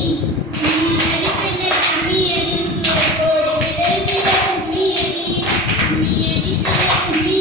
Me and you.